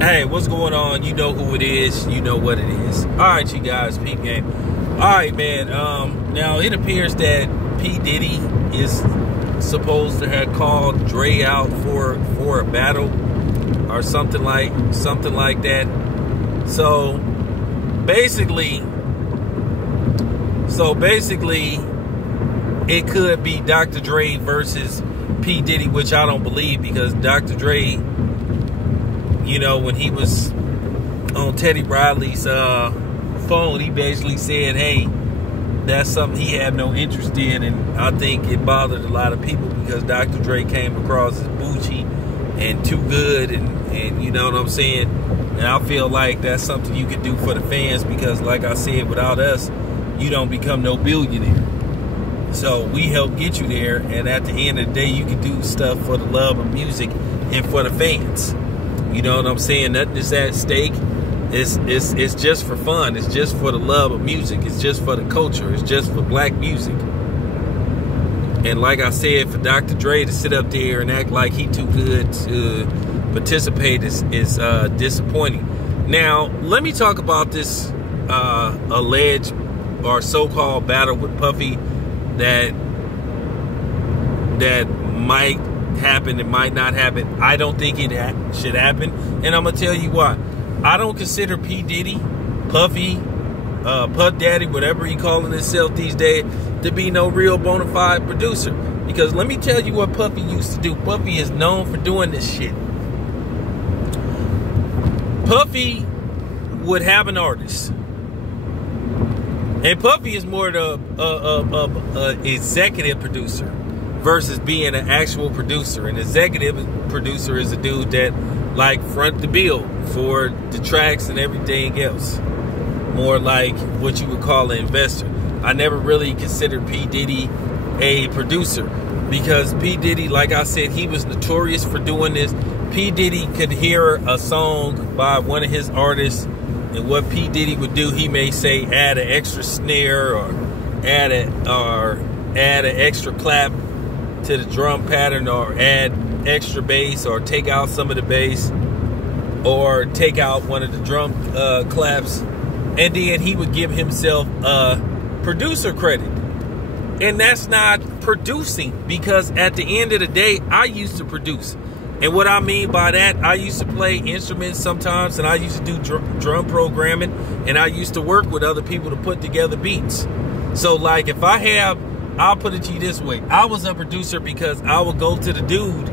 Hey, what's going on? You know who it is. You know what it is. All right, you guys, peep game. All right, man. Now it appears that P. Diddy is supposed to have called Dre out for a battle or something like that. So basically, it could be Dr. Dre versus P. Diddy, which I don't believe, because Dr. Dre, you know, when he was on Teddy Riley's phone, he basically said, hey, that's something he had no interest in. And I think it bothered a lot of people because Dr. Dre came across as bougie and too good. And you know what I'm saying? And I feel like that's something you could do for the fans because, like I said, without us, you don't become no billionaire. So we help get you there. And at the end of the day, you can do stuff for the love of music and for the fans. You know what I'm saying? Nothing is at stake. It's just for fun. It's just for the love of music. It's just for the culture. It's just for black music. And like I said, for Dr. Dre to sit up there and act like he too good to participate is disappointing. Now, let me talk about this alleged or so-called battle with Puffy that might happen, it might not happen. I don't think it should happen, and I'm gonna tell you why. I don't consider P. Diddy, Puffy, Puff Daddy, whatever he calling himself these days, to be no real bona fide producer. Because let me tell you what Puffy used to do. Puffy is known for doing this shit. Puffy would have an artist, and Puffy is more the executive producer versus being an actual producer. An executive producer is a dude that like front the bill for the tracks and everything else. More like what you would call an investor. I never really considered P. Diddy a producer because P. Diddy, like I said, he was notorious for doing this. P. Diddy could hear a song by one of his artists, and what P. Diddy would do, he may say add an extra snare or add an extra clap to the drum pattern, or add extra bass, or take out some of the bass, or take out one of the drum claps, and then he would give himself producer credit. And that's not producing, because at the end of the day, I used to produce. And what I mean by that, I used to play instruments sometimes, and I used to do drum programming, and I used to work with other people to put together beats. So like if I'll put it to you this way. I was a producer because I would go to the dude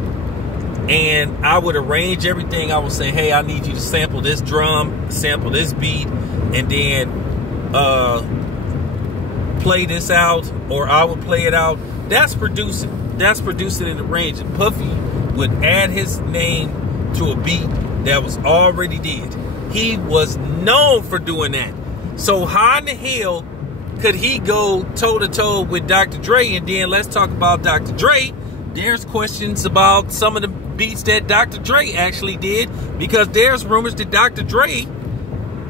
and I would arrange everything. I would say, hey, I need you to sample this drum, sample this beat, and then play this out, or I would play it out. That's producing. That's producing and arranging. Puffy would add his name to a beat that was already did. He was known for doing that. So how in the hell could he go toe-to-toe with Dr. Dre? And then let's talk about Dr. Dre. There's questions about some of the beats that Dr. Dre actually did, because there's rumors that Dr. Dre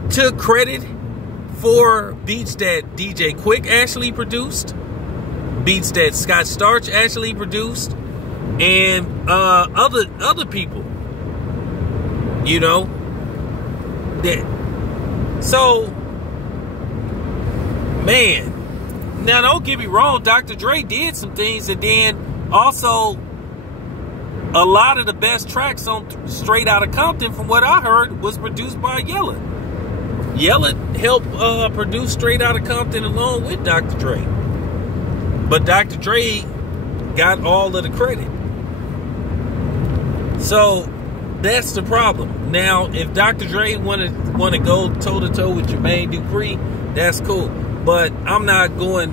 took credit for beats that DJ Quick actually produced, beats that Scott Storch actually produced, and other people. You know? So, man, now don't get me wrong, Dr. Dre did some things, and then also a lot of the best tracks on Straight Outta Compton, from what I heard, was produced by Yella. Yella helped produce Straight Outta Compton along with Dr. Dre. But Dr. Dre got all of the credit. So that's the problem. Now, if Dr. Dre want to go toe-to-toe with Jermaine Dupri, that's cool. But I'm not going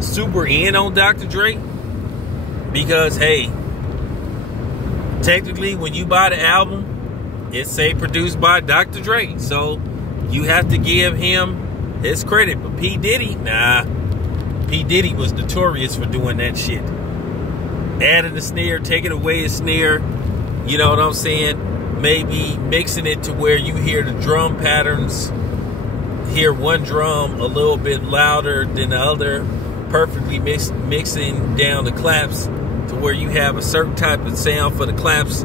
super in on Dr. Dre because, hey, technically when you buy the album, it say produced by Dr. Dre. So you have to give him his credit. But P. Diddy, nah. P. Diddy was notorious for doing that shit. Adding a snare, taking away a snare, you know what I'm saying? Maybe mixing it to where you hear the drum patterns, hear one drum a little bit louder than the other, perfectly mixing down the claps to where you have a certain type of sound for the claps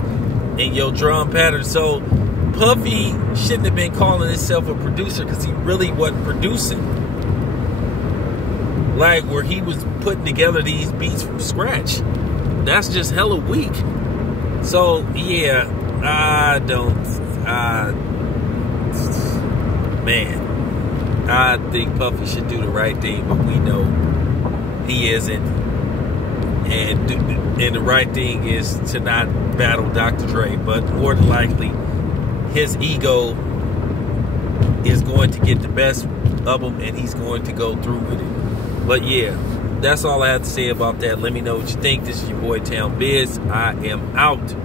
in your drum pattern. So Puffy shouldn't have been calling himself a producer because he really wasn't producing. Like, where he was putting together these beats from scratch. That's just hella weak. So, yeah, man, I think Puffy should do the right thing, but we know he isn't. And the right thing is to not battle Dr. Dre, but more than likely, his ego is going to get the best of him, and he's going to go through with it. But yeah, that's all I have to say about that. Let me know what you think. This is your boy Town Biz. I am out.